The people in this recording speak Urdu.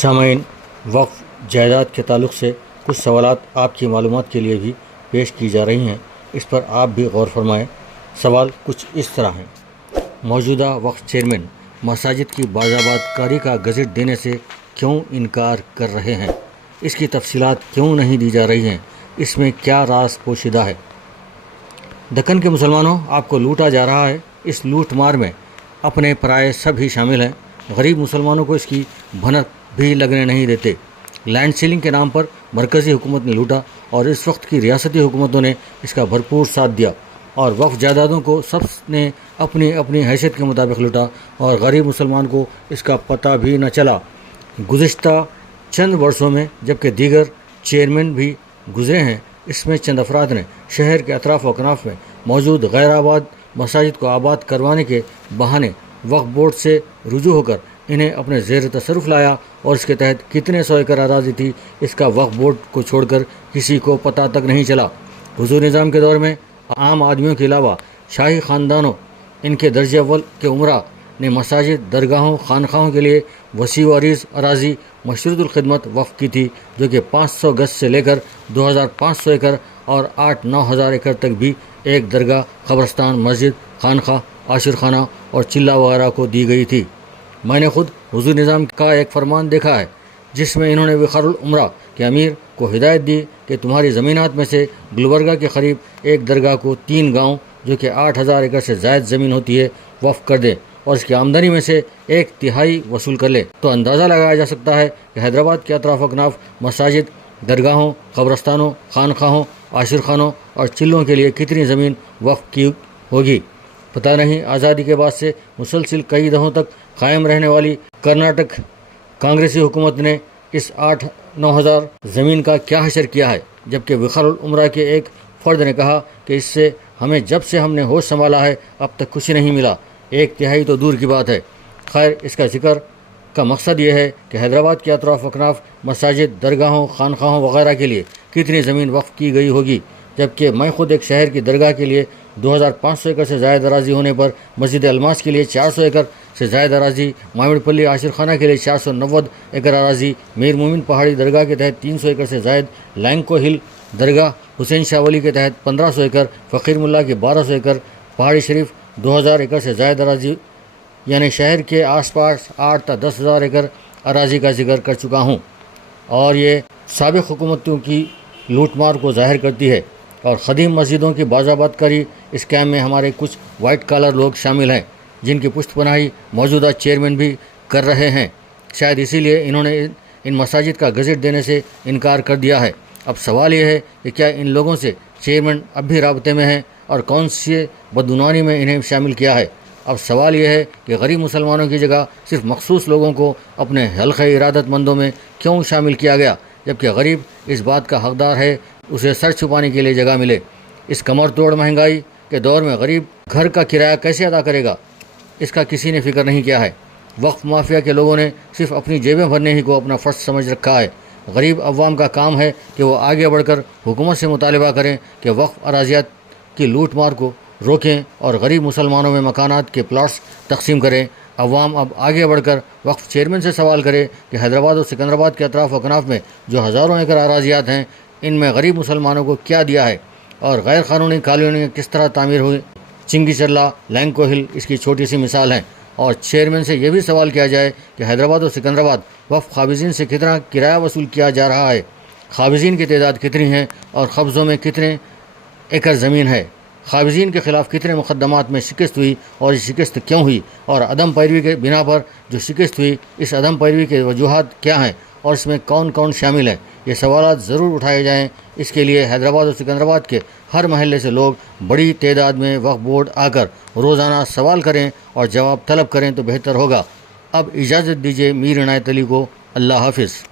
سامعین، وقف جائیداد کے تعلق سے کچھ سوالات آپ کی معلومات کے لیے بھی پیش کی جا رہی ہیں، اس پر آپ بھی غور فرمائیں۔ سوال کچھ اس طرح ہیں: موجودہ وقف چیئرمین مساجد کی باضابطہ کاری کا گزٹ دینے سے کیوں انکار کر رہے ہیں؟ اس کی تفصیلات کیوں نہیں دی جا رہی ہیں؟ اس میں کیا راز پوشیدہ ہے؟ دکن کے مسلمانوں، آپ کو لوٹا جا رہا ہے۔ اس لوٹ مار میں اپنے پرائے سب ہی شامل ہیں۔ غریب مسلمانوں کو اس کی بھنک بھی لگنے نہیں دیتے۔ لینڈ سیلنگ کے نام پر مرکزی حکومت نے لوٹا اور اس وقت کی ریاستی حکومتوں نے اس کا بھرپور ساتھ دیا، اور وقف جائیدادوں کو سب نے اپنی اپنی حیثیت کے مطابق لوٹا اور غریب مسلمان کو اس کا پتہ بھی نہ چلا۔ گزشتہ چند برسوں میں جبکہ دیگر چیئرمین بھی گزرے ہیں، اس میں چند افراد نے شہر کے اطراف و اکناف میں موجود غیر آباد مساجد کو آباد کروانے کے بہانے وقف بورڈ سے رجوع ہو کر انہیں اپنے زیر تصرف لایا، اور اس کے تحت کتنے سو ایکڑ اراضی تھی اس کا وقف بورڈ کو چھوڑ کر کسی کو پتہ تک نہیں چلا۔ حضور نظام کے دور میں عام آدمیوں کے علاوہ شاہی خاندانوں، ان کے درجہ اول کے عمرا نے مساجد، درگاہوں، خانقاہوں کے لیے وسیع و عریض اراضی مشروط الخدمت وقف کی تھی، جو کہ 500 گز سے لے کر 2500 ایکڑ اور 8-9 ہزار ایکڑ تک بھی ایک درگاہ، قبرستان، مسجد، خانقاہ، عاشرخانہ اور چلہ وغیرہ کو دی گئی تھی۔ میں نے خود حضور نظام کا ایک فرمان دیکھا ہے جس میں انہوں نے وقار العمرہ کے امیر کو ہدایت دی کہ تمہاری زمینات میں سے گلبرگہ کے قریب ایک درگاہ کو 3 گاؤں، جو کہ 8000 ایکڑ سے زائد زمین ہوتی ہے، وقف کر دیں اور اس کی آمدنی میں سے 1/3 وصول کر لے۔ تو اندازہ لگایا جا سکتا ہے کہ حیدرآباد کے اطراف و اکناف مساجد، درگاہوں، قبرستانوں، خانقاہوں، عاشرخانوں اور چلوں کے لیے کتنی زمین وقف کی ہوگی۔ پتہ نہیں آزادی کے بعد سے مسلسل کئی دہوں تک قائم رہنے والی کرناٹک کانگریسی حکومت نے اس 8-9 ہزار زمین کا کیا حشر کیا ہے، جبکہ وقار العمرہ کے ایک فرد نے کہا کہ اس سے ہمیں جب سے ہم نے ہوش سنبھالا ہے اب تک کچھ نہیں ملا۔ 1/3 تو دور کی بات ہے۔ خیر، اس کا ذکر کا مقصد یہ ہے کہ حیدرآباد کے اطراف اکناف مساجد، درگاہوں، خانقاہوں وغیرہ کے لیے کتنی زمین وقف کی گئی ہوگی، جبکہ میں خود ایک شہر کی درگاہ کے لیے 2500 ایکڑ سے زائد اراضی ہونے پر، مسجد الماس کے لیے 400 ایکڑ سے زائد اراضی، مامڑ پلی عاشرخانہ کے لیے 490 ایکڑ اراضی، میر مومن پہاڑی درگاہ کے تحت 300 ایکڑ سے زائد، لینکو ہل درگاہ حسین شاہ ولی کے تحت 1500 ایکڑ، فقیر ملا کی 1200 ایکڑ، پہاڑی شریف 2000 ایکڑ سے زائد اراضی، یعنی شہر کے آس پاس 8 تا 10 ہزار ایکڑ اراضی کا ذکر کر چکا ہوں، اور یہ سابق حکومتوں کی لوٹ مار کو ظاہر کرتی ہے۔ اور قدیم مسجدوں کی باضابطہ کاری اسکیم میں ہمارے کچھ وائٹ کالر لوگ شامل ہیں، جن کی پشت پناہی موجودہ چیئرمین بھی کر رہے ہیں۔ شاید اسی لیے انہوں نے ان مساجد کا گزٹ دینے سے انکار کر دیا ہے۔ اب سوال یہ ہے کہ کیا ان لوگوں سے چیئرمین اب بھی رابطے میں ہیں اور کون سی بدعنوانی میں انہیں شامل کیا ہے؟ اب سوال یہ ہے کہ غریب مسلمانوں کی جگہ صرف مخصوص لوگوں کو اپنے حلقہ ارادت مندوں میں کیوں شامل کیا گیا، جبکہ غریب اس بات کا حقدار ہے اسے سر چھپانے کے لیے جگہ ملے۔ اس کمر توڑ مہنگائی کے دور میں غریب گھر کا کرایہ کیسے ادا کرے گا، اس کا کسی نے فکر نہیں کیا ہے۔ وقف مافیا کے لوگوں نے صرف اپنی جیبیں بھرنے ہی کو اپنا فرض سمجھ رکھا ہے۔ غریب عوام کا کام ہے کہ وہ آگے بڑھ کر حکومت سے مطالبہ کریں کہ وقف اراضیات کی لوٹ مار کو روکیں اور غریب مسلمانوں میں مکانات کے پلاٹس تقسیم کریں۔ عوام اب آگے بڑھ کر وقف چیئرمین سے سوال کرے کہ حیدرآباد اور سکندرآباد کے اطراف و اکناف میں جو ہزاروں ایکڑ اراضیات ہیں، ان میں غریب مسلمانوں کو کیا دیا ہے اور غیر قانونی کالونیاں کس طرح تعمیر ہوئی۔ چنگی چرلا، لینکو ہل اس کی چھوٹی سی مثال ہیں۔ اور چیئرمین سے یہ بھی سوال کیا جائے کہ حیدرآباد اور سکندرآباد وقف قابضین سے کتنا کرایہ وصول کیا جا رہا ہے، قابضین کی تعداد کتنی ہے اور قبضوں میں کتنے ایکڑ زمین ہے، قابضین کے خلاف کتنے مقدمات میں شکست ہوئی اور یہ شکست کیوں ہوئی، اور عدم پیروی کے بنا پر جو شکست ہوئی، اس عدم پیروی کے وجوہات کیا ہیں اور اس میں کون کون شامل ہیں۔ یہ سوالات ضرور اٹھائے جائیں۔ اس کے لیے حیدرآباد اور سکندرآباد کے ہر محلے سے لوگ بڑی تعداد میں وقف بورڈ آ کر روزانہ سوال کریں اور جواب طلب کریں تو بہتر ہوگا۔ اب اجازت دیجیے میر عنایت علی کو۔ اللہ حافظ۔